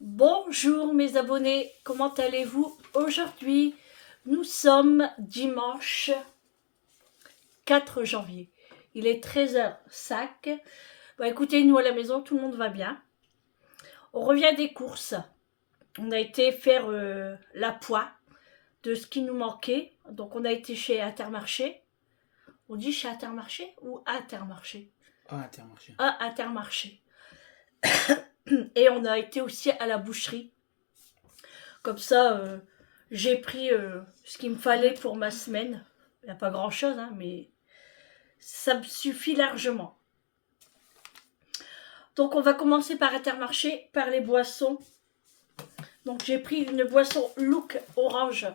Bonjour mes abonnés, comment allez-vous aujourd'hui? Nous sommes dimanche 4 janvier. Il est 13h05. Bon, écoutez, nous à la maison, tout le monde va bien. On revient des courses. On a été faire l'appoint de ce qui nous manquait. Donc on a été chez Intermarché. On dit chez Intermarché ou Intermarché? Intermarché. À Intermarché. Et on a été aussi à la boucherie. Comme ça, j'ai pris ce qu'il me fallait pour ma semaine. Il n'y a pas grand-chose, hein, mais ça me suffit largement. Donc on va commencer par Intermarché, par les boissons. Donc j'ai pris une boisson Look Orange.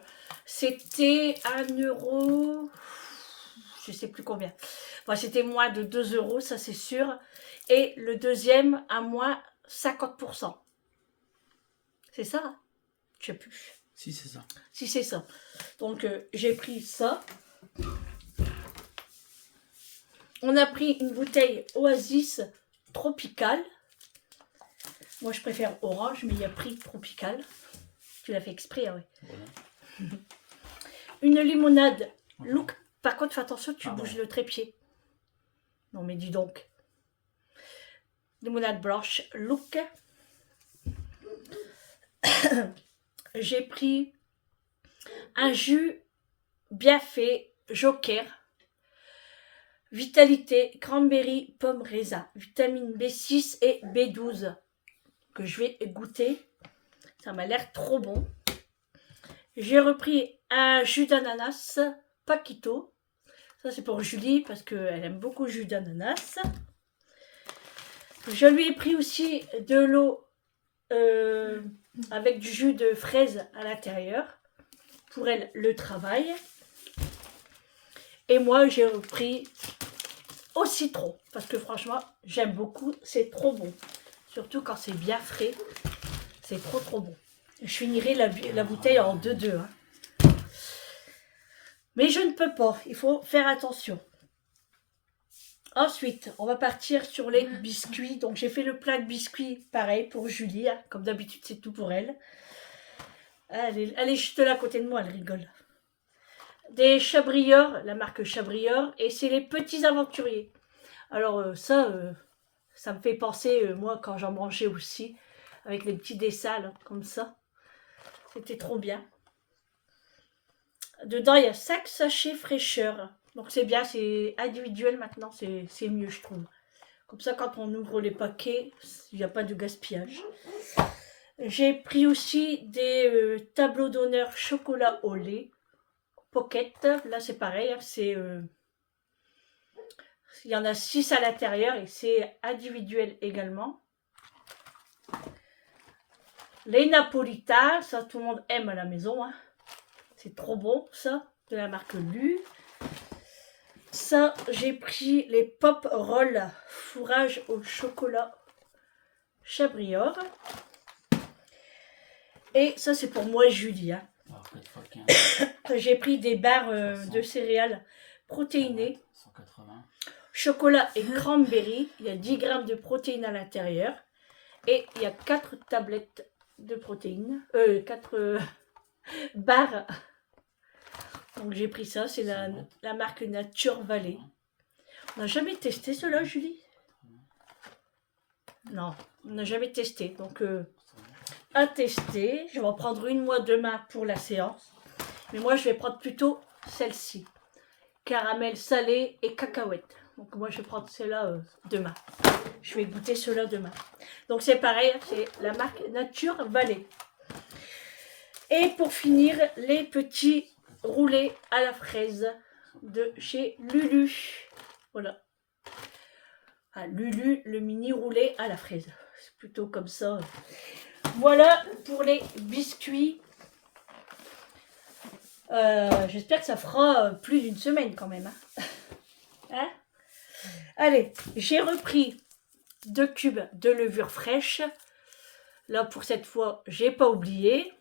C'était 1 euro, je sais plus combien. Bon, c'était moins de 2 euros, ça c'est sûr. Et le deuxième à moins 50%. C'est ça, hein? Je sais plus. Si, c'est ça. Si c'est ça. Donc j'ai pris ça. On a pris une bouteille Oasis tropicale. Moi, je préfère orange, mais il y a pris tropical. Tu l'as fait exprès, hein, oui. Voilà. Une limonade Look. Par contre, fais attention, tu bouges bon. le trépied. Non, mais dis donc. Limonade blanche Look. J'ai pris un jus bien fait, Joker. Vitalité, cranberry, pomme, raisin, vitamine B6 et B12 que je vais goûter. Ça m'a l'air trop bon. J'ai repris un jus d'ananas Paquito. Ça c'est pour Julie parce qu'elle aime beaucoup le jus d'ananas. Je lui ai pris aussi de l'eau avec du jus de fraise à l'intérieur. Pour elle, le travail. Et moi, j'ai repris au citron. Parce que franchement, j'aime beaucoup. C'est trop bon. Surtout quand c'est bien frais. C'est trop bon. Je finirai la bouteille en 2-2. Hein. Mais je ne peux pas. Il faut faire attention. Ensuite, on va partir sur les biscuits. Donc, j'ai fait le plat de biscuits, pareil, pour Julie. Hein. Comme d'habitude, c'est tout pour elle. Elle est juste là à côté de moi, elle rigole. Des Chabrior, la marque Chabrior. Et c'est les petits aventuriers. Alors, ça me fait penser, moi, quand j'en mangeais aussi. Avec les petits dessins, là, comme ça. C'était trop bien. Dedans, il y a 5 sachets fraîcheur. Donc c'est bien, c'est individuel maintenant, c'est mieux, je trouve. Comme ça, quand on ouvre les paquets, il n'y a pas de gaspillage. J'ai pris aussi des tableaux d'honneur chocolat au lait. Pocket, là c'est pareil, hein, il y en a 6 à l'intérieur et c'est individuel également. Les Napolitas, ça tout le monde aime à la maison. Hein. C'est trop bon ça, de la marque Lu. Ça, j'ai pris les pop rolls fourrage au chocolat Chabrior. Et ça, c'est pour moi et Julie. Hein. J'ai pris des barres de céréales protéinées. 180. Chocolat et cranberry. Il y a 10 grammes de protéines à l'intérieur. Et il y a 4 tablettes de protéines. 4 barres. Donc j'ai pris ça. C'est la marque Nature Valley. On n'a jamais testé cela, Julie? Non, on n'a jamais testé. Donc, à tester. Je vais en prendre une moi demain pour la séance. Mais moi, je vais prendre plutôt celle-ci. Caramel salé et cacahuète. Donc, moi, je vais prendre celle-là demain. Je vais goûter cela demain. Donc, c'est pareil. C'est la marque Nature Valley. Et pour finir, les petits roulés à la fraise de chez Lulu. Voilà. Ah, Lulu, le mini roulé à la fraise. C'est plutôt comme ça. Voilà pour les biscuits. J'espère que ça fera plus d'une semaine quand même. Hein. Hein? Allez, j'ai repris 2 cubes de levure fraîche. Là, pour cette fois, j'ai pas oublié.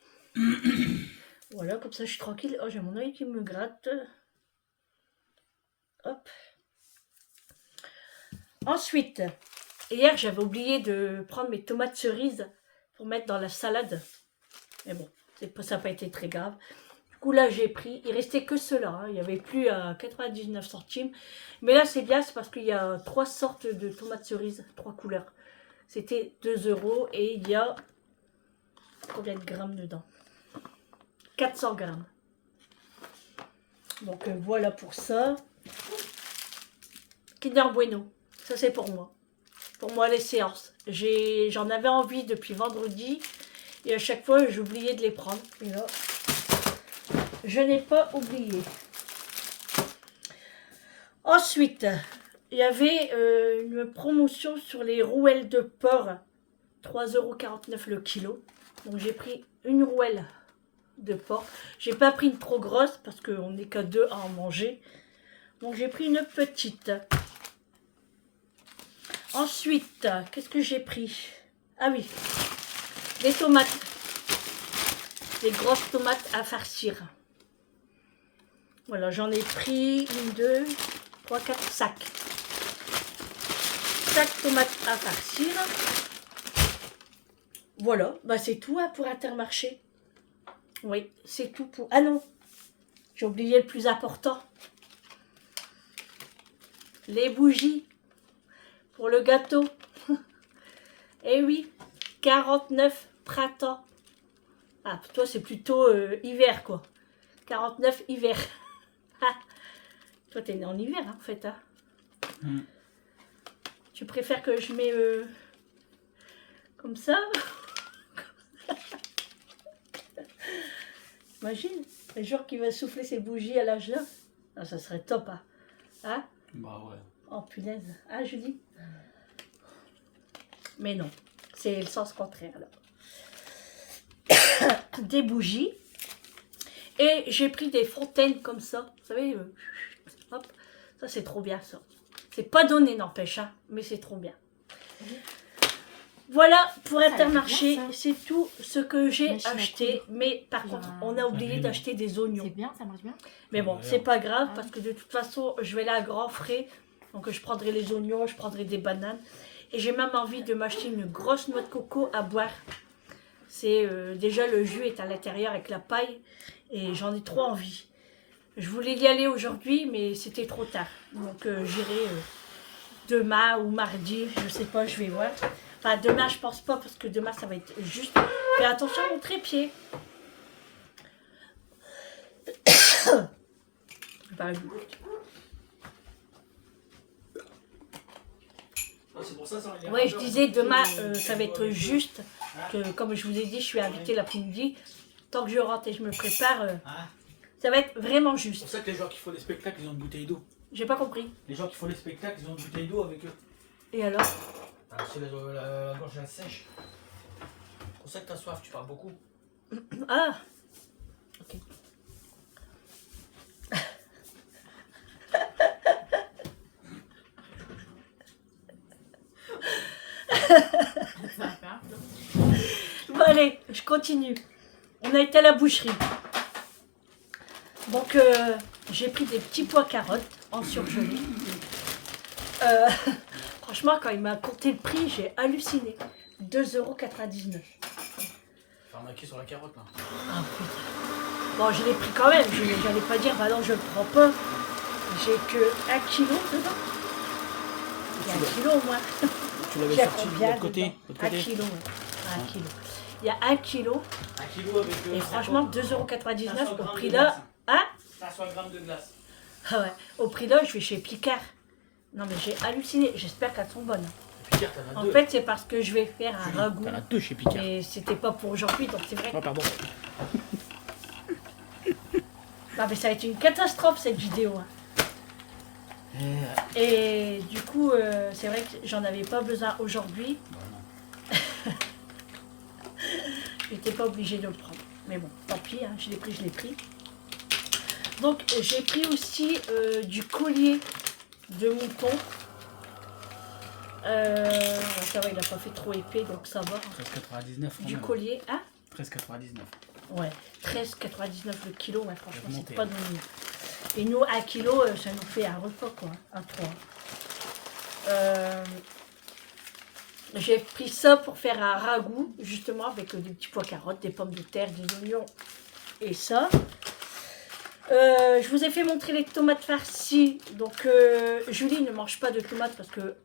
Voilà, comme ça, je suis tranquille. Oh, j'ai mon œil qui me gratte. Hop. Ensuite, hier, j'avais oublié de prendre mes tomates cerises. pour mettre dans la salade. Mais bon, ça n'a pas été très grave. Du coup, là, j'ai pris. Il restait que ceux-là. Hein. Il n'y avait plus à 99 centimes. Mais là, c'est bien, c'est parce qu'il y a 3 sortes de tomates cerises, 3 couleurs. C'était 2 € et il y a combien de grammes dedans? 400 grammes. Donc voilà pour ça. Kinder Bueno, ça c'est pour moi. Pour moi les séances. J'en avais envie depuis vendredi et à chaque fois j'oubliais de les prendre. Et là, je n'ai pas oublié. Ensuite, il y avait une promotion sur les rouelles de porc. 3,49 € le kilo. Donc j'ai pris une rouelle de porc. J'ai pas pris une trop grosse parce qu'on n'est qu'à 2 à en manger. Donc j'ai pris une petite. Ensuite, qu'est-ce que j'ai pris? Ah oui, des tomates. Des grosses tomates à farcir. Voilà, j'en ai pris 1, 2, 3, 4 sacs. 5 tomates à farcir. Voilà, bah c'est tout hein, pour Intermarché. Oui, c'est tout pour... Ah non, j'ai oublié le plus important. Les bougies pour le gâteau. Eh oui, 49 printemps. Ah, pour toi c'est plutôt hiver quoi. 49 hiver. Ah, toi t'es né en hiver hein, en fait. Hein. Tu préfères que je mets comme ça? Imagine, le jour qu'il va souffler ses bougies à l'âge là. Ah, ça serait top, hein. Hein? Bah ouais. Oh punaise. Hein, Julie? Mais non, c'est le sens contraire alors. Des bougies. Et j'ai pris des fontaines comme ça. Vous savez, hop. Ça, c'est trop bien ça. C'est pas donné, n'empêche, hein, mais c'est trop bien. Voilà pour Intermarché, c'est tout ce que j'ai acheté. Mais par contre, on a oublié d'acheter des oignons. C'est bien, ça marche bien. Mais bon, c'est pas grave parce que de toute façon, je vais là à grands frais. Donc je prendrai les oignons, je prendrai des bananes. Et j'ai même envie de m'acheter une grosse noix de coco à boire. C'est déjà le jus est à l'intérieur avec la paille. Et j'en ai trop envie. Je voulais y aller aujourd'hui, mais c'était trop tard. Donc j'irai demain ou mardi, je sais pas, je vais voir. Enfin, demain, je pense pas, parce que demain, ça va être juste... Fais attention à mon trépied. Ouais, je disais, demain, ça va être juste. Que, comme je vous ai dit, je suis invitée l'après-midi. Tant que je rentre et je me prépare, ça va être vraiment juste. C'est pour ça que les gens qui font les spectacles, ils ont une bouteille d'eau. J'ai pas compris. Les gens qui font les spectacles, ils ont une bouteille d'eau avec eux. Et alors? C'est la gorge elle sèche. C'est pour ça que t'as soif, tu parles beaucoup. Ah. Ok. Bon allez, je continue. On a été à la boucherie. Donc j'ai pris des petits pois carottes en surgelé. Franchement, quand il m'a compté le prix, j'ai halluciné. 2,99 €. T'as remarqué sur la carotte là. Ah putain. Bon, je l'ai pris quand même. Je n'allais pas dire, bah non, je le prends pas. J'ai que 1 kilo dedans. Il y a 1 kilo au moins. Tu l'avais J'ai sorti de combien l'autre côté, dedans? 1 kilo, ouais. 1 kilo. Il y a 1 kilo. 1 kilo avec. Et franchement, 2,99 € au prix là. Hein? 500 grammes de glace. Ah ouais. Au prix là, je vais chez Picard. Non mais j'ai halluciné. J'espère qu'elles sont bonnes. Picard, t'en as En deux. fait, c'est parce que je vais faire un ragoût. T'en as deux chez Picard. Et c'était pas pour aujourd'hui, donc c'est vrai. Oh, pardon. Non mais ça va être une catastrophe cette vidéo. Hein. Et du coup, c'est vrai que j'en avais pas besoin aujourd'hui. J'étais pas obligée de le prendre. Mais bon, tant pis, hein, je l'ai pris. Donc j'ai pris aussi du collier de mouton. Ça va, il n'a pas fait trop épais, donc ça va. 13,99 Du collier, hein? 13,99. Ouais, 13,99 le kilo, ouais, franchement, c'est monter, pas hein. donné. Et nous, 1 kilo, ça nous fait un repas, quoi, un 3. J'ai pris ça pour faire un ragoût, justement, avec des petits pois carottes, des pommes de terre, des oignons et ça. Je vous ai fait montrer les tomates farcies. Donc, Julie ne mange pas de tomates parce que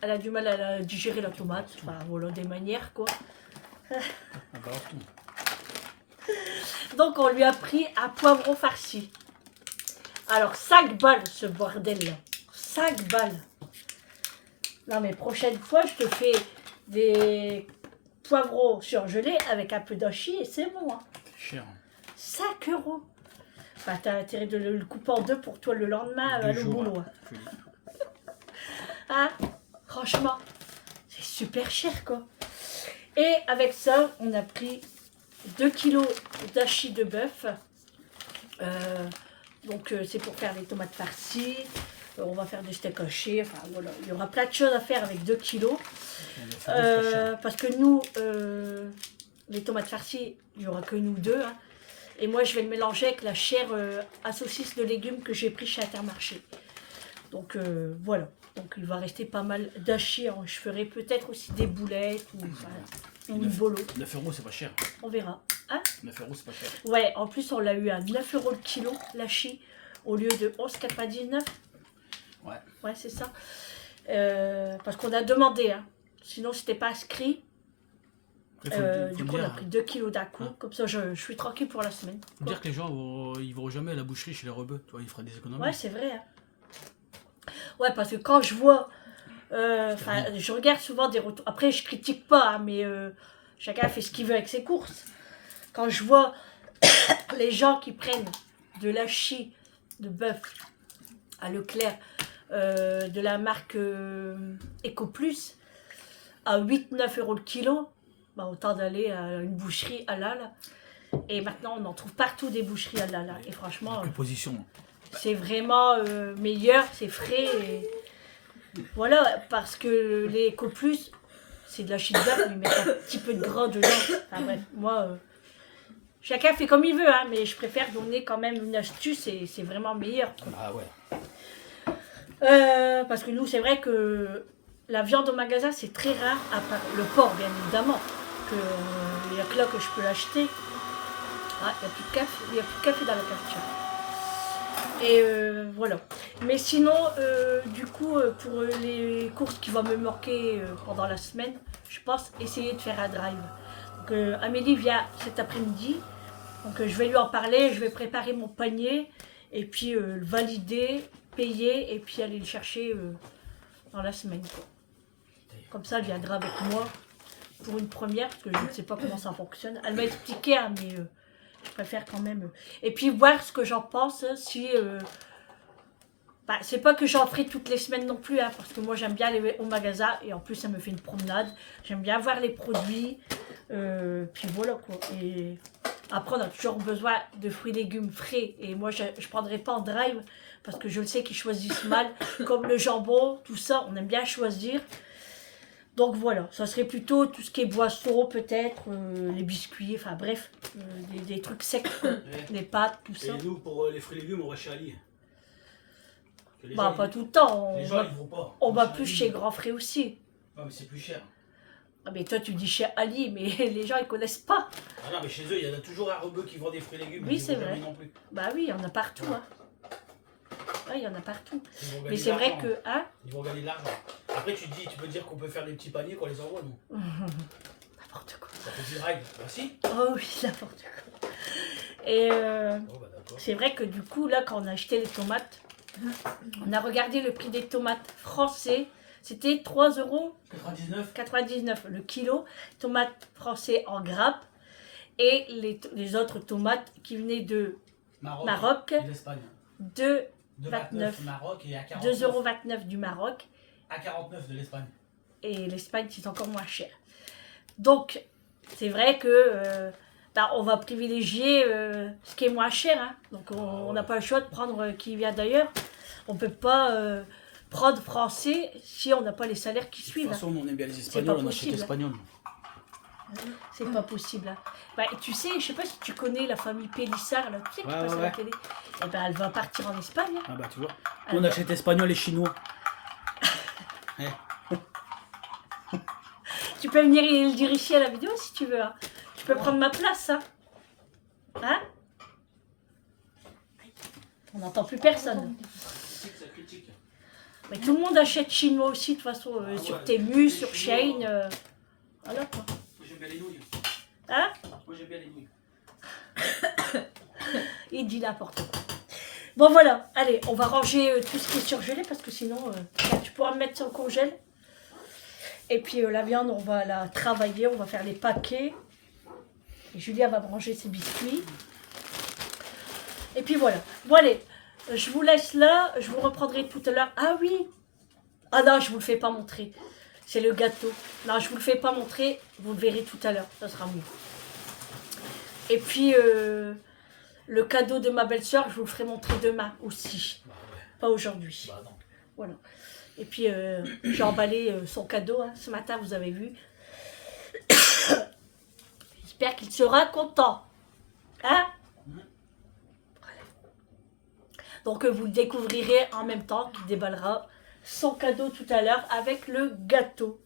elle a du mal à digérer la tomate. Enfin, voilà, des manières, quoi. On va avoir tout. Donc, on lui a pris un poivron farci. Alors, 5 balles, ce bordel-là. 5 balles. Non, mais prochaine fois, je te fais des poivrons surgelés avec un peu d'achi et c'est bon. Hein. C'est cher. 5 euros. Bah, t'as intérêt de le couper en deux pour toi le lendemain à le boulot. Hein, franchement, c'est super cher, quoi. Et avec ça, on a pris 2 kilos d'hachis de bœuf. Donc, c'est pour faire les tomates farcies. On va faire des steaks hachés. Enfin, voilà. Il y aura plein de choses à faire avec 2 kilos. Parce que nous, les tomates farcies, il n'y aura que nous deux. Hein. Et moi, je vais le mélanger avec la chair à saucisse de légumes que j'ai pris chez Intermarché. Donc, voilà. Donc, il va rester pas mal d'hachis. Hein. Je ferai peut-être aussi des boulettes ou une bolo. 9 euros, c'est pas cher. On verra. Hein? 9 euros, c'est pas cher. Ouais, en plus, on l'a eu à 9 euros le kilo, l'hachis, au lieu de 11,99. Ouais. Ouais, c'est ça. Parce qu'on a demandé, hein. Sinon c'était pas inscrit. Du coup, on a pris 2 kilos d'un coup. Comme ça, je suis tranquille pour la semaine. Faut dire que les gens, ils vont jamais à la boucherie chez les rebeux. Tu vois, ils feraient des économies. Ouais, c'est vrai. Hein. Ouais, parce que quand je vois... je regarde souvent des retours. Après, je critique pas, hein, mais chacun fait ce qu'il veut avec ses courses. Quand je vois les gens qui prennent de l'hachis de bœuf à Leclerc, de la marque EcoPlus, à 8-9 euros le kilo, bah, autant d'aller à une boucherie halal. Et maintenant, on en trouve partout des boucheries halal. Et franchement, c'est vraiment meilleur, c'est frais. Et... Voilà, parce que les EcoPlus, c'est de la de bœuf, mais ils mettent un petit peu de gras dedans. Enfin bref, moi, chacun fait comme il veut, hein, mais je préfère donner quand même une astuce et c'est vraiment meilleur. Quoi. Ah ouais. Parce que nous, c'est vrai que la viande au magasin, c'est très rare, à part le porc, bien évidemment. Il n'y a que là que je peux l'acheter. Ah, il n'y a plus de café, il y a plus de café dans la cafetière. Et voilà. Mais sinon, du coup, pour les courses qui vont me manquer pendant la semaine, je pense essayer de faire un drive. Donc, Amélie vient cet après-midi. Donc, je vais lui en parler, je vais préparer mon panier et puis le valider, payer et puis aller le chercher dans la semaine. Quoi. Comme ça, elle viendra avec moi pour une première, parce que je ne sais pas comment ça fonctionne. Elle m'a expliqué, hein, mais je préfère quand même. Et puis voir ce que j'en pense, si... bah, c'est pas que j'en ferai toutes les semaines non plus, hein, parce que moi j'aime bien aller au magasin, et en plus ça me fait une promenade. J'aime bien voir les produits, puis voilà quoi. Et après on a toujours besoin de fruits et légumes frais, et moi je prendrai pas en drive, parce que je le sais qu'ils choisissent mal, comme le jambon, tout ça, on aime bien choisir. Donc voilà, ça serait plutôt tout ce qui est boisson peut-être, les biscuits, enfin bref, des trucs secs, quoi. Les pâtes, tout ça. Et nous, pour les fruits et légumes, on va chez Ali. Bah pas tout le temps, les gens, ils vont pas. on va plus chez Grand Frais aussi. Non mais c'est plus cher. Ah mais toi tu dis chez Ali, mais les gens ils connaissent pas. Ah non mais chez eux, il y en a toujours un rebeu qui vend des fruits et légumes. Oui c'est vrai. Non plus. Bah oui, il y en a partout. Hein. Ouais, il y en a partout. Mais c'est vrai que... Hein, ils vont gagner de l'argent. Après tu peux dire qu'on peut faire des petits paniers qu'on les envoie nous. N'importe quoi. Ça fait direct. Bah si. Oh oui, n'importe quoi. Et bah, c'est vrai que du coup là quand on a acheté les tomates, on a regardé le prix des tomates français. C'était 3,99 € le kilo. Tomates français en grappe. Et les autres tomates qui venaient de Maroc. Et l'Espagne. 2,29 Maroc et à 2,29 € du Maroc. À 49 de l'Espagne. Et l'Espagne, c'est encore moins cher. Donc, c'est vrai que on va privilégier ce qui est moins cher. Hein. Donc, on n'a pas le choix de prendre qui vient d'ailleurs. On ne peut pas prendre français si on n'a pas les salaires qui suivent. De toute façon, on aime bien les Espagnols, on achète espagnol. C'est pas possible. Hein. Bah, tu sais, je sais pas si tu connais la famille Pélissard, là, tu sais, qui passe à la télé. Et ben, elle va partir en Espagne. Hein. Ah bah tu vois, on achète espagnol et chinois. peux venir le dire ici à la vidéo si tu veux. Hein. Tu peux prendre ma place. Hein, hein? On n'entend plus personne. Mais tout le monde achète chinois aussi, de toute façon, sur Temu, sur Shein. Voilà quoi. Moi j'aime bien les nouilles. Hein? Moi j'aime bien les nouilles. Il dit n'importe quoi. Bon voilà, allez, on va ranger tout ce qui est surgelé parce que sinon, tu pourras me mettre sur le congèle. Et puis la viande, on va la travailler, on va faire les paquets. Et Julia va manger ses biscuits. Et puis voilà. Bon allez, je vous laisse là, je vous reprendrai tout à l'heure. Ah oui! Ah non, je vous le fais pas montrer. C'est le gâteau. Non, je vous le fais pas montrer, vous le verrez tout à l'heure, ça sera mieux. Et puis, le cadeau de ma belle-sœur, je vous le ferai montrer demain aussi. Bah ouais. Pas aujourd'hui. Bah non. Voilà. Et puis, j'ai emballé son cadeau hein, ce matin, vous avez vu. J'espère qu'il sera content. Hein? Voilà. Donc, vous le découvrirez en même temps qu'il déballera son cadeau tout à l'heure avec le gâteau.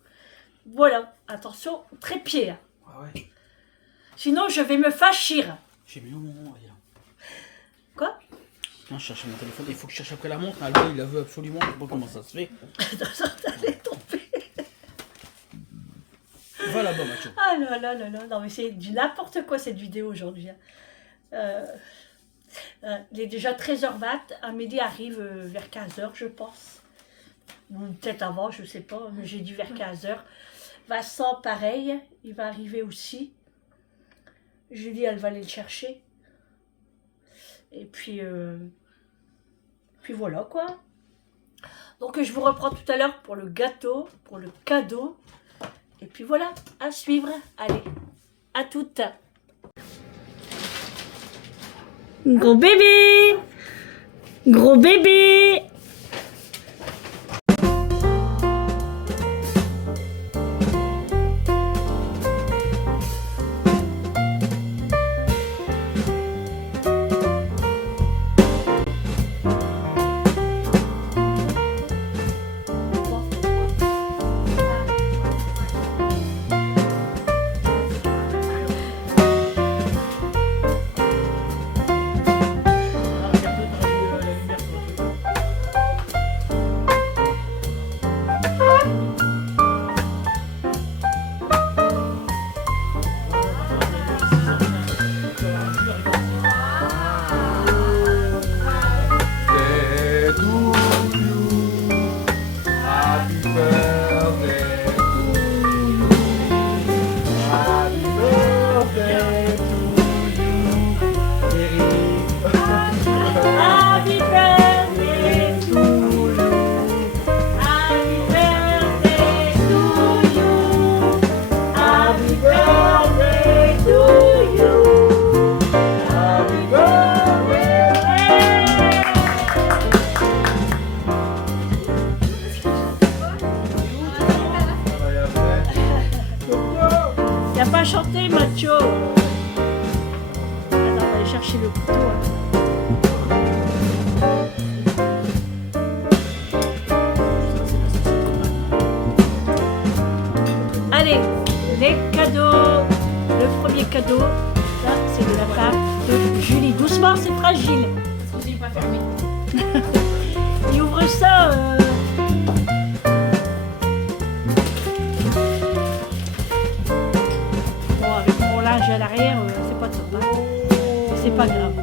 Voilà. Attention, trépied. Hein. Ah ouais. Sinon, je vais me fâcher. J'ai mis au moment, regarde. Quoi? Non, je cherche mon téléphone, il faut que je cherche après la montre. Albin, il la veut absolument, je sais pas comment ça se fait. T'allais tomber. Va là-bas, Mathieu. Ah là là là là. Non, mais c'est du n'importe quoi cette vidéo aujourd'hui. Hein. Il est déjà 13h20. Amélie arrive vers 15h, je pense. Ou peut-être avant, je sais pas. Mais j'ai dit vers 15h. Vincent, pareil. Il va arriver aussi. Julie, elle va aller le chercher. Et puis voilà quoi. Donc je vous reprends tout à l'heure pour le gâteau, pour le cadeau. Et puis voilà, à suivre. Allez, à toutes. Gros bébé! Gros bébé! Chanter, macho. Alors, on va aller chercher le couteau. Hein. Allez, les cadeaux. Le premier cadeau, ça, c'est de la part de Julie. Doucement, c'est fragile. J'ai pas fermé. Il ouvre ça. À l'arrière, c'est pas top. Hein. C'est pas grave.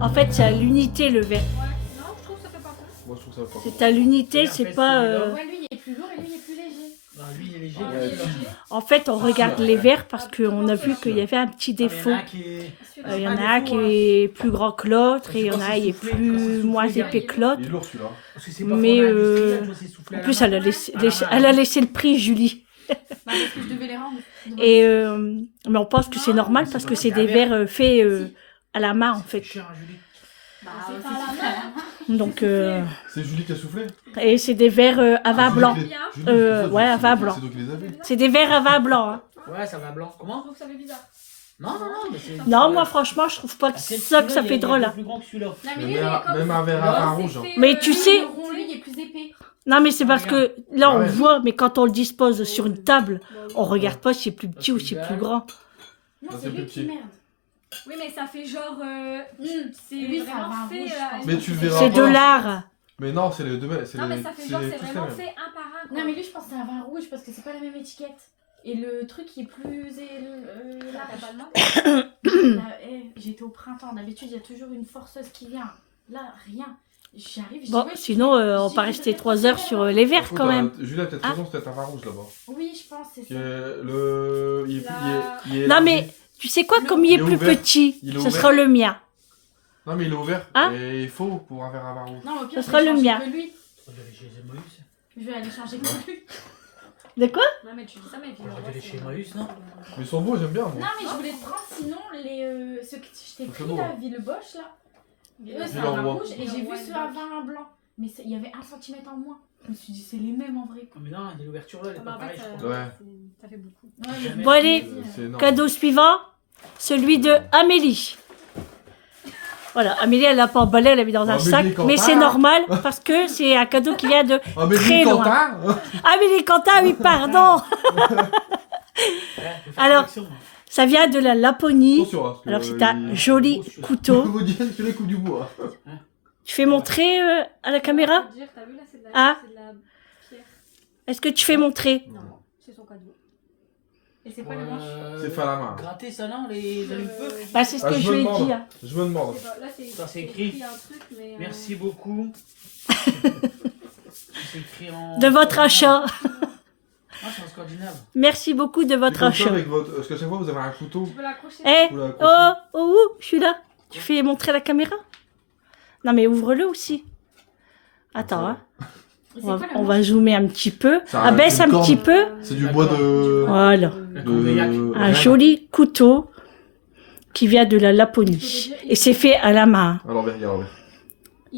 En fait, c'est à l'unité le verre. Ouais, non, je trouve que ça fait pas peur. Moi, je trouve ça pas. C'est à l'unité, c'est pas. Ouais, lui il est plus lourd et lui il est plus léger. Non, lui, il est léger. Ah, il est léger. En fait, on regarde les verres parce qu'on a vu qu'il y avait un petit défaut. Il y en a un qui est plus grand que l'autre et il y en a un qui est moins épais que l'autre. Il est lourd celui-là. Mais en plus, elle a laissé le prix, Julie. Bah, parce que je devais les rendre. Et mais on pense que c'est normal parce que c'est des verres faits à la main en fait. Bah, c'est c'est pas la super. Donc C'est Julie qui a soufflé. et c'est des verres à vin Julie blanc. qui les- Bien. Julie, Euh, c'est toi, ouais, c'est- à vin c'est- blanc. C'est toi qui les avais. C'est des verres à vin blanc. Hein. Ouais, ça va blanc. Je Comment? trouve que ça fait bizarre. Non, mais c'est. Non, moi franchement, je trouve pas que Parce ça que ça celui-là, fait il est drôle. un peu Hein. plus grand que celui-là. Non, mais Même lui, il est comme même un verre Là, à vin c'est rouge. hein. fait, Mais tu sais- Le rond, lui, il est plus épais. Non, mais c'est parce que là on Ouais. voit, mais quand on le dispose sur une table, on regarde pas si c'est plus petit ou si c'est plus grand. Non, Ça, c'est c'est lui plus qui petit. merde. Oui, mais ça fait genre. C'est Lui, c'est un vraiment vin fait. rouge, je pense. Mais tu le verras C'est de pas. l'art. Mais non, c'est les deux. C'est Non, les- mais ça fait c'est genre, tous c'est les vraiment mêmes. fait un par un. Quoi. Non, mais lui, je pense que c'est un vin rouge parce que c'est pas la même étiquette. Et le truc qui est plus. Là, t'as pas le nom. J'étais au printemps. D'habitude, il y a toujours une forceuse qui vient. Là, rien. J'arrive. je dis, Bon, ouais, sinon on va pas rester 3 heures sur les verres Écoute, quand même. Julie a peut-être Ah. raison, c'est peut-être un vin rouge là-bas. Oui, je pense, c'est Qui ça. est le. Il est La- il est Non, élargi. mais tu sais quoi, comme il Il est est plus ouvert. petit, Il est ce ouvert. sera le mien. Non, mais il est ouvert. Hein Et il faut pour un verre à vin rouge. Non, au pire, Ce je sera vais le changer mien. que lui. Je vais aller chez Emmaüs. Je vais aller changer que lui. De quoi? Non, mais tu dis ça, mais puis. On va aller chez Emmaüs, non? Mais ils sont beaux, j'aime bien. Moi. Non, mais je voulais te prendre sinon ceux que je t'ai C'est pris beau. là, Villebosch là. Eux, c'est Villebois. un vin rouge et j'ai vu Villebois. ceux à vin blanc. Mais il y avait 1 cm en moins. Je me suis dit, c'est les mêmes en vrai. Ah, mais non, l'ouverture là, elle est Ah, pas bah, en pareille, fait, je crois. Ouais. ça fait beaucoup. Ouais, Jamais. mais- Bon, allez. vas-y, C'est énorme. Cadeau suivant, celui de Amélie. Voilà, Amélie, elle l'a pas emballé, elle l'a mis dans un Amélie sac, Quentin. mais c'est normal parce que c'est un cadeau qui vient de Ah, mais Très Julie loin. Quentin. Amélie Quentin, oui, pardon. Ouais, je vais faire Alors, collection, moi. Ça vient de la Laponie. Attention, hein, parce que, Alors c'est un il- joli Je couteau. vous dis, c'est les coups du bois. Tu fais montrer à la caméra? Dire, t'as vu là, c'est de la, Ah. c'est de la pierre. Est-ce que tu fais montrer? Non, c'est son cadeau. Et c'est quoi les manches C'est fait à la main. Gratter ça, non, les allumes-feu? Bah c'est ce Ah, que je je me lui ai demande. dit. Hein. Je me demande. C'est pas- Là, c'est Ça, c'est écrit. un truc, mais. Merci beaucoup. C'est écrit en. De votre achat. Ah, c'est en scandinave. Merci beaucoup de votre C'est comme ça achat. avec votre. Parce qu'à chaque fois, vous avez un couteau. Tu peux l'accrocher. Eh, Vous l'accrochez. je suis là. Tu fais montrer la caméra? Non mais ouvre-le aussi. Attends, hein. Et c'est On va, quoi la on manche va zoomer un petit peu. Ça a Abaisse un une petit corne. peu. C'est du bois de. Voilà. La Conveillac. Un Rennes. joli couteau qui vient de la Laponie. Et c'est fait à la main. À l'envers, il y a à l'envers.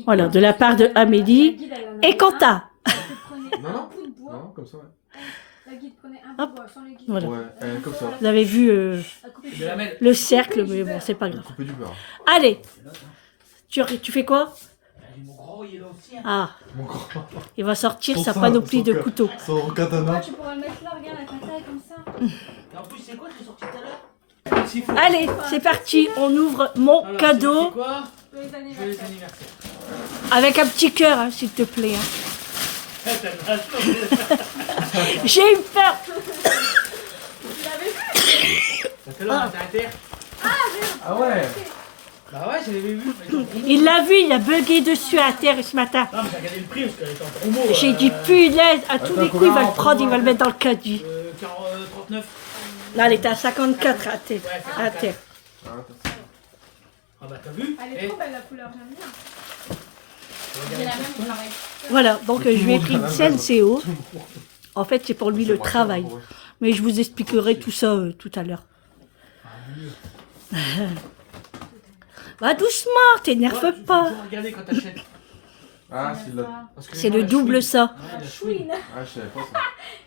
Voilà, de la part de Amélie La guide, elle en a et un. Quentin. Tu prenais Non, un non. bout de bois. Non, comme ça, ouais. La guide prenait un bout Hop. de bois sans le guide. Voilà. Ouais, comme ça. Vous avez vu Elle coupait De la mêle. le cercle, mais bon, c'est pas grave. Couper du beurre. Allez, tu fais quoi? Mon gros, il est là aussi. Hein. Ah, Mon grand. il va sortir Son sa sein, panoplie son de cœur. couteaux. Son katana. Tu pourras le mettre là, regarde, avec ta taille comme ça. Et en plus, c'est quoi que j'ai sorti tout à l'heure? S'il faut. Allez, c'est parti, on ouvre mon Alors, cadeau c'est quoi? Joyeux Joyeux anniversaire. anniversaire. avec un petit cœur, hein, s'il te plaît. hein. Eh, t'as le rage. J'ai eu peur. Tu l'avais vu? Ça fait longtemps, t'es à terre. Ah ouais. Bah ouais, je l'avais vu. Il l'a vu, il a bugué dessus à terre ce matin. Non, mais j'ai regardé le prix parce qu'elle était en promo. J'ai dit punaise, à tous Attends, les coups, il va le combien prendre, il va le mettre dans le caddie. 39. Là, elle était à 54 à terre. Ouais, À terre. Ah, attends. Ah bah t'as vu? Elle est trop belle la couleur, j'aime bien. C'est la même pareil. Voilà, donc Mais tout je le lui ai monde pris a une la même. Senseo. En fait, c'est pour lui le C'est pas travail. grave, ouais. Mais je vous expliquerai tout ça tout à l'heure. Va doucement, t'énerve pas. Regardez quand t'achètes. Ah, c'est là. Parce que C'est moi, le la double chouine. ça. Ouais, la chouine. Chouine. Ah, je savais pas ça.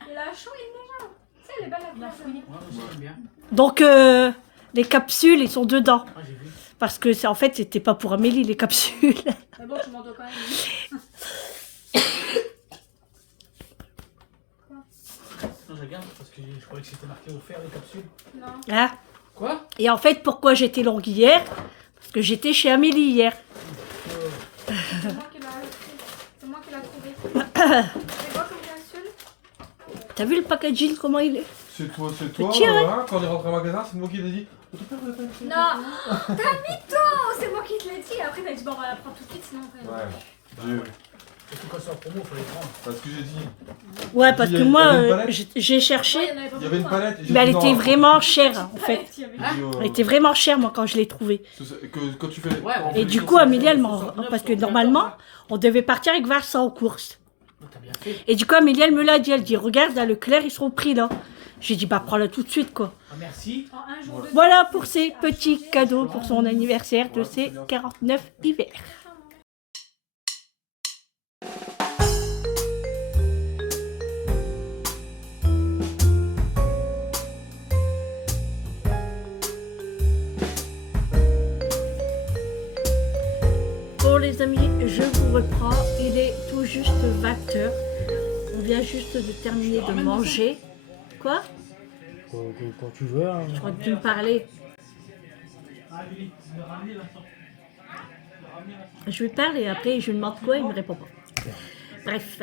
Et la chouine déjà. Tu sais, elle est belle la La couleur. fouine. Ouais, moi aussi, j'aime bien. Donc, les capsules, ils sont dedans. Ah, j'ai vu. Parce que, en fait, c'était pas pour Amélie, les capsules. Mais bon, tu m'en dois quand même. Non, je regarde parce que je croyais que c'était marqué offert les capsules. Non. Hein. Quoi? Et en fait, pourquoi j'étais longue hier? Parce que j'étais chez Amélie hier. C'est moi qui l'a C'est moi qui l'a trouvé. C'est quoi comme capsule? T'as vu le packaging, comment il est? C'est toi, Petit, hein. hein, quand on est rentré au magasin, c'est moi qui t'ai dit. Ton père, vous avez pas une fille Non. T'as mytho. C'est moi qui te l'ai dit. Après, t'as dit, bon, on va la prendre tout de suite, sinon. après, Ouais. Parce que quand c'est en promo, il faut les prendre. C'est ce que j'ai dit. Ouais, parce Il y que avait moi, une palette j'ai cherché, Ouais, il y en avait pas Il y avait une beaucoup, hein. palette. et j'ai mais elle dit non, était alors, vraiment chère, en fait. Ouais, il y avait- j'ai dit, Elle était vraiment chère, moi, quand je l'ai trouvée. Quand tu fais. Ouais, on Et fait du les coup, Amélie, elle 69, m'en... Parce que 74, normalement, hein. on devait partir avec Vincent aux courses. T'as bien fait. Et du coup, Amélie, elle me l'a dit. Elle dit, regarde, à Leclerc, ils sont pris, là. J'ai dit, bah, prends-la tout de suite, quoi. Ah, merci. En un jour, Voilà. deux Voilà jours, pour ça ces a petits changé. cadeaux pour son anniversaire de Ouais, ses c'est bien. 49 hivers. Bon les amis, je vous reprends. Il est tout juste 20h. On vient juste de terminer de manger. Quoi? Quand tu veux. Hein. Je crois que tu me parlais. Je lui parle et après je lui demande quoi, il me répond pas. Bref.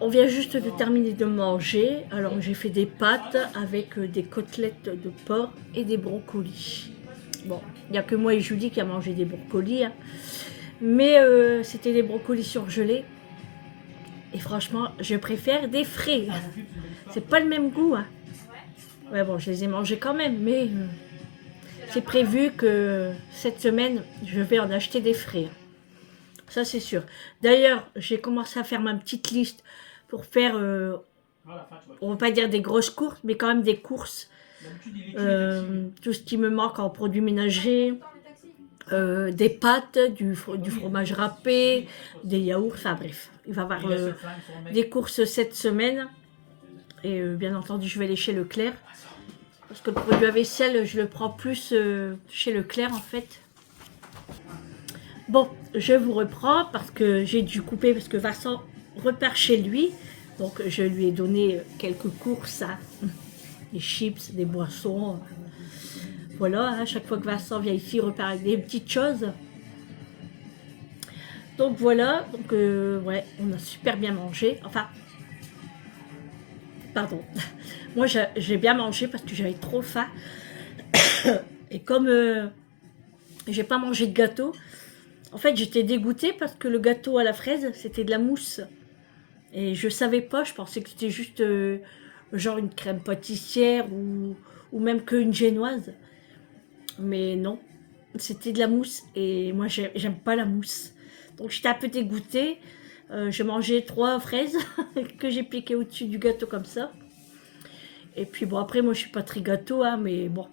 On vient juste de terminer de manger. Alors j'ai fait des pâtes avec des côtelettes de porc et des brocolis. Bon, il n'y a que moi et Julie qui a mangé des brocolis. Hein. Mais c'était des brocolis surgelés. Et franchement, je préfère des frais. C'est pas le même goût. Hein. Ouais, bon, je les ai mangés quand même, mais c'est prévu que cette semaine, je vais en acheter des frais. Ça, c'est sûr. D'ailleurs, j'ai commencé à faire ma petite liste pour faire, on va pas dire des grosses courses, mais quand même des courses. Tout ce qui me manque en produits ménagers, des pâtes, du fromage râpé, des yaourts, enfin bref. Il va y avoir des courses cette semaine. Et bien entendu, je vais aller chez Leclerc. Parce que le produit à vaisselle, je le prends plus chez Leclerc en fait. Bon, je vous reprends parce que j'ai dû couper parce que Vincent repart chez lui. Donc je lui ai donné quelques courses, hein. Des chips, des boissons. Voilà, à chaque fois que Vincent vient ici, il repart avec des petites choses. Donc voilà, donc ouais, on a super bien mangé. Enfin, pardon. Moi, j'ai bien mangé parce que j'avais trop faim. Et comme j'ai pas mangé de gâteau, en fait, j'étais dégoûtée parce que le gâteau à la fraise, c'était de la mousse. Et je savais pas, je pensais que c'était juste genre une crème pâtissière ou même qu'une génoise. Mais non, c'était de la mousse et moi, j'aime pas la mousse. Donc, j'étais un peu dégoûtée. J'ai mangé 3 fraises que j'ai piquées au-dessus du gâteau comme ça. Et puis bon, après, moi, je suis pas très gâteau, hein, mais bon.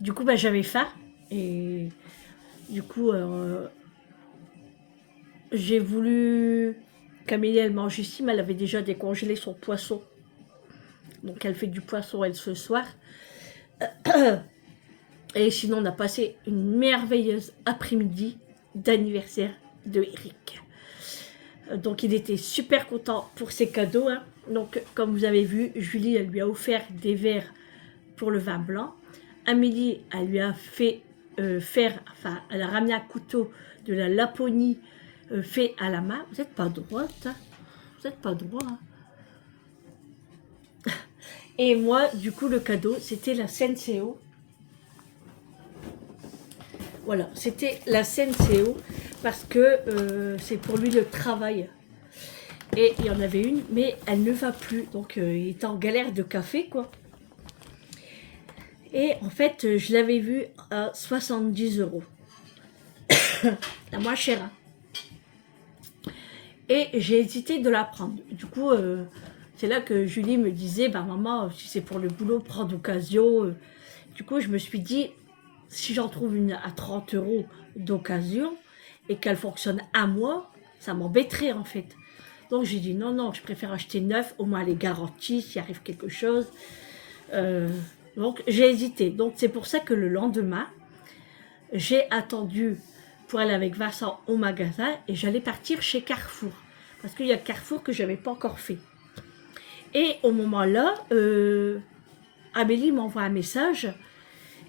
Du coup, bah, j'avais faim. Et du coup, j'ai voulu... Camélie, elle mange ici, mais elle avait déjà décongelé son poisson. Donc, elle fait du poisson, elle, ce soir. Et sinon, on a passé une merveilleuse après-midi d'anniversaire de Eric. Donc, il était super content pour ses cadeaux, hein. Donc, comme vous avez vu, Julie, elle lui a offert des verres pour le vin blanc. Amélie, elle lui a fait elle a ramené un couteau de la Laponie fait à la main. Vous n'êtes pas droite, hein. Vous n'êtes pas droit, hein. Et moi, du coup, le cadeau, c'était la Senseo. Voilà, c'était la Senseo parce que c'est pour lui le travail. Et il y en avait une, mais elle ne va plus. Donc, il était en galère de café, quoi. Et en fait, je l'avais vue à 70 €. La moins chère. Hein. Et j'ai hésité de la prendre. Du coup, c'est là que Julie me disait, bah maman, si c'est pour le boulot, prends d'occasion. Du coup, je me suis dit, si j'en trouve une à 30 € d'occasion et qu'elle fonctionne un mois, ça m'embêterait en fait. Donc j'ai dit non, je préfère acheter neuf, au moins elle est garantie s'il arrive quelque chose. Donc j'ai hésité. Donc c'est pour ça que le lendemain, j'ai attendu pour aller avec Vincent au magasin et j'allais partir chez Carrefour. Parce qu'il y a Carrefour que je n'avais pas encore fait. Et au moment-là, Amélie m'envoie un message.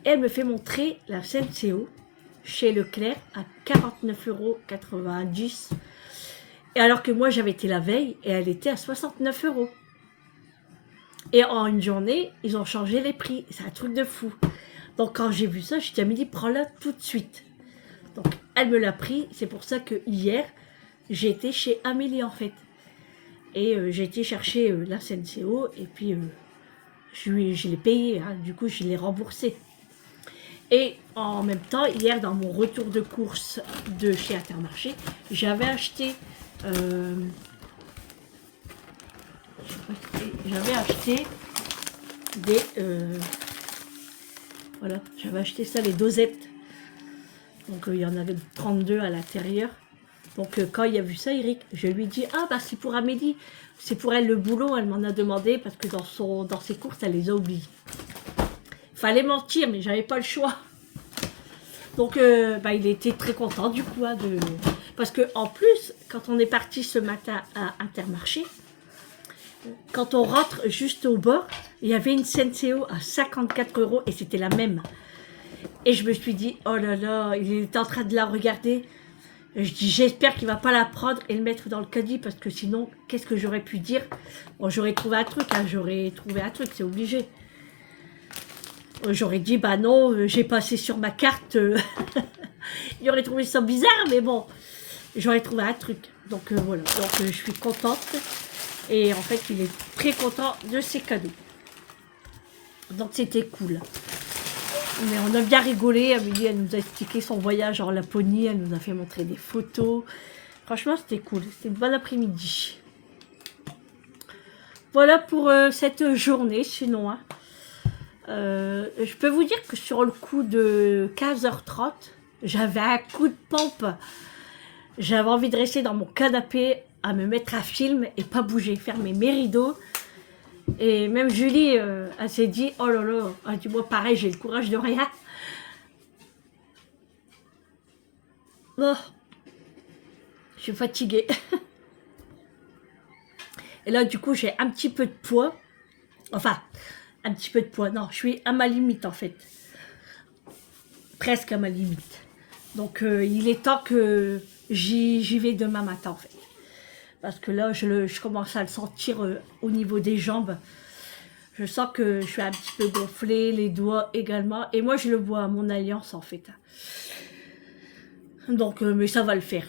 Elle me fait montrer la Senseo chez Leclerc à 49,90 €. Et alors que moi, j'avais été la veille et elle était à 69 €. Et en une journée, ils ont changé les prix. C'est un truc de fou. Donc quand j'ai vu ça, je dit à Amélie, prends-la tout de suite. Donc elle me l'a pris. C'est pour ça que hier, j'ai été chez Amélie en fait. Et j'ai été chercher la SNCO et puis je l'ai payé, hein, du coup je l'ai remboursé. Et en même temps, hier dans mon retour de course de chez Intermarché, j'avais acheté des voilà, j'avais acheté ça, les dosettes. Donc il y en avait 32 à l'intérieur. Donc quand il a vu ça, Eric, je lui ai dit ah bah c'est pour Amélie, c'est pour elle le boulot, elle m'en a demandé parce que dans ses courses elle les a oubliées. Fallait mentir mais j'avais pas le choix. Donc bah, il était très content du coup hein, parce que en plus quand on est parti ce matin à Intermarché, quand on rentre juste au bord, il y avait une SNCO à 54 € et c'était la même. Et je me suis dit oh là là, il était en train de la regarder. Je dis j'espère qu'il va pas la prendre et le mettre dans le caddie parce que sinon qu'est-ce que j'aurais pu dire. Bon j'aurais trouvé un truc, hein, c'est obligé. J'aurais dit bah non, j'ai passé sur ma carte. Il aurait trouvé ça bizarre mais bon, j'aurais trouvé un truc. Donc voilà, donc je suis contente et en fait il est très content de ses cadeaux. Donc c'était cool. Mais on a bien rigolé, Amélie, elle nous a expliqué son voyage en Laponie, elle nous a fait montrer des photos. Franchement, c'était cool, c'était une bonne après-midi. Voilà pour cette journée, sinon. Hein. Je peux vous dire que sur le coup de 15h30, j'avais un coup de pompe. J'avais envie de rester dans mon canapé, à me mettre un film et pas bouger, fermer mes rideaux. Et même Julie, elle s'est dit, oh là là, elle dit, moi pareil, j'ai le courage de rien. Oh, je suis fatiguée. Et là, du coup, j'ai un petit peu de poids. Enfin, un petit peu de poids, non, je suis à ma limite en fait. Presque à ma limite. Donc, il est temps que j'y vais demain matin en fait. Parce que là, je commence à le sentir au niveau des jambes. Je sens que je suis un petit peu gonflée, les doigts également. Et moi, je le vois à mon alliance, en fait. Donc, mais ça va le faire.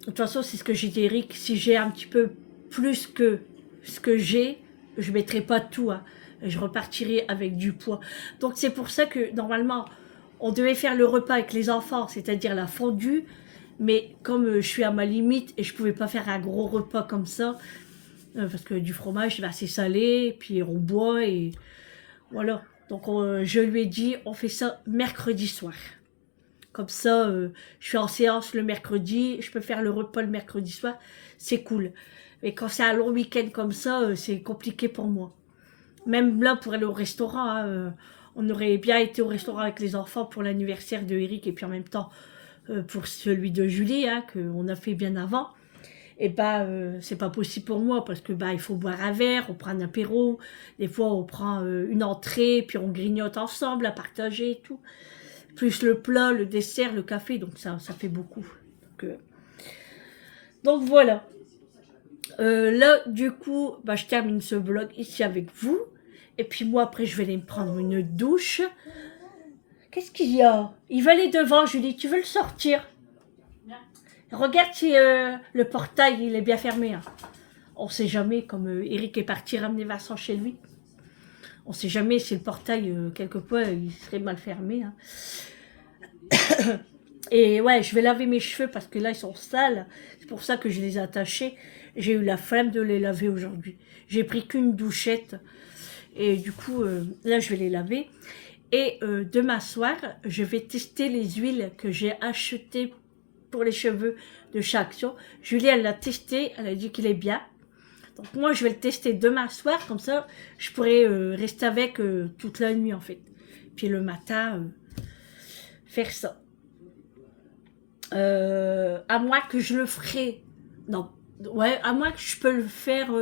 De toute façon, c'est ce que j'ai dit, Eric. Si j'ai un petit peu plus que ce que j'ai, je ne mettrai pas tout. Hein. Je repartirai avec du poids. Donc, c'est pour ça que, normalement, on devait faire le repas avec les enfants, c'est-à-dire la fondue. Mais comme je suis à ma limite et je ne pouvais pas faire un gros repas comme ça, parce que du fromage, bah, c'est salé, puis on boit et voilà. Donc je lui ai dit, on fait ça mercredi soir. Comme ça, je suis en séance le mercredi, je peux faire le repas le mercredi soir, c'est cool. Mais quand c'est un long week-end comme ça, c'est compliqué pour moi. Même là, pour aller au restaurant, hein, on aurait bien été au restaurant avec les enfants pour l'anniversaire de Eric et puis en même temps, pour celui de Julie, hein, qu'on a fait bien avant, et bah c'est pas possible pour moi parce que bah il faut boire un verre, on prend un apéro, des fois on prend une entrée, puis on grignote ensemble à partager et tout, plus le plat, le dessert, le café, donc ça fait beaucoup. Donc voilà. Là du coup, bah, je termine ce vlog ici avec vous, et puis moi après je vais aller me prendre une douche. Qu'est-ce qu'il y a? Il va aller devant, Julie. Tu veux le sortir? Bien. Regarde si le portail il est bien fermé. Hein. On ne sait jamais, comme Eric est parti ramener Vincent chez lui. On ne sait jamais si le portail, quelquefois, il serait mal fermé. Hein. Et ouais, je vais laver mes cheveux parce que là, ils sont sales. C'est pour ça que je les ai attachés. J'ai eu la flemme de les laver aujourd'hui. J'ai pris qu'une douchette. Et du coup, là, je vais les laver. Et demain soir, je vais tester les huiles que j'ai achetées pour les cheveux de chez Action. Julie, elle l'a testé, elle a dit qu'il est bien. Donc moi, je vais le tester demain soir, comme ça, je pourrai rester avec toute la nuit en fait. Puis le matin, faire ça. À moins que je le ferai, non, ouais, à moins que je peux le faire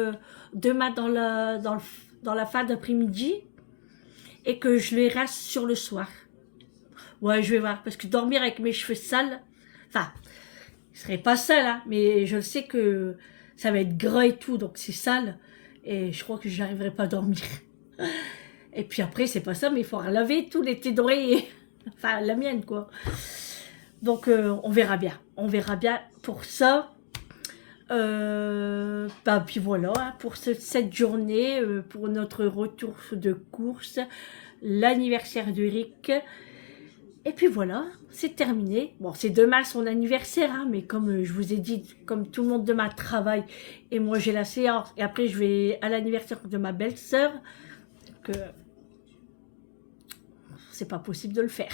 demain dans la fin d'après-midi. Et que je les reste sur le soir. Ouais, je vais voir. Parce que dormir avec mes cheveux sales, enfin, je serai pas sale, hein, mais je sais que ça va être gras et tout, donc c'est sale. Et je crois que je n'arriverai pas à dormir. Et puis après, c'est pas ça, mais il faudra laver tous les têtes d'oreiller. Enfin, la mienne, quoi. Donc, on verra bien. On verra bien pour ça. Puis voilà, hein, pour cette journée, pour notre retour de course, l'anniversaire d'Eric. Et puis voilà, c'est terminé. Bon, c'est demain son anniversaire, hein, mais comme je vous ai dit, comme tout le monde demain travaille, et moi j'ai la séance, et après je vais à l'anniversaire de ma belle-sœur, que c'est pas possible de le faire.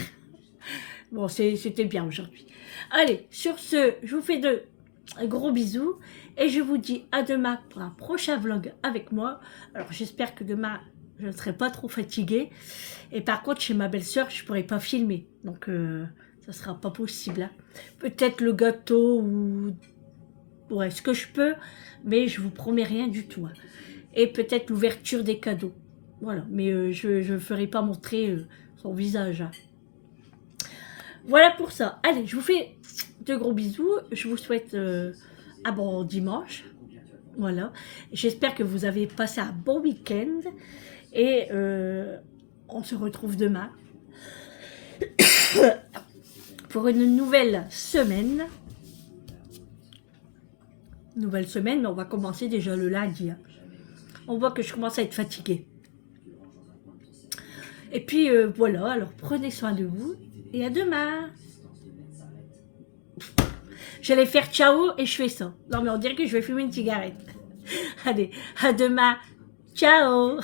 Bon, c'était bien aujourd'hui. Allez, sur ce, je vous fais de gros bisous, et je vous dis à demain pour un prochain vlog avec moi. Alors j'espère que demain, je ne serai pas trop fatiguée. Et par contre, chez ma belle-sœur, je ne pourrai pas filmer. Donc, ça ne sera pas possible. Hein. Peut-être le gâteau ou... Ouais, ce que je peux, mais je vous promets rien du tout. Hein. Et peut-être l'ouverture des cadeaux. Voilà, mais je ne ferai pas montrer son visage. Hein. Voilà pour ça. Allez, je vous fais de gros bisous. Je vous souhaite un bon dimanche. Voilà. J'espère que vous avez passé un bon week-end. Et on se retrouve demain pour une nouvelle semaine. Nouvelle semaine, mais on va commencer déjà le lundi. Hein. On voit que je commence à être fatiguée. Et puis voilà, alors prenez soin de vous et à demain. J'allais faire ciao et je fais ça. Non mais on dirait que je vais fumer une cigarette. Allez, à demain. Ciao.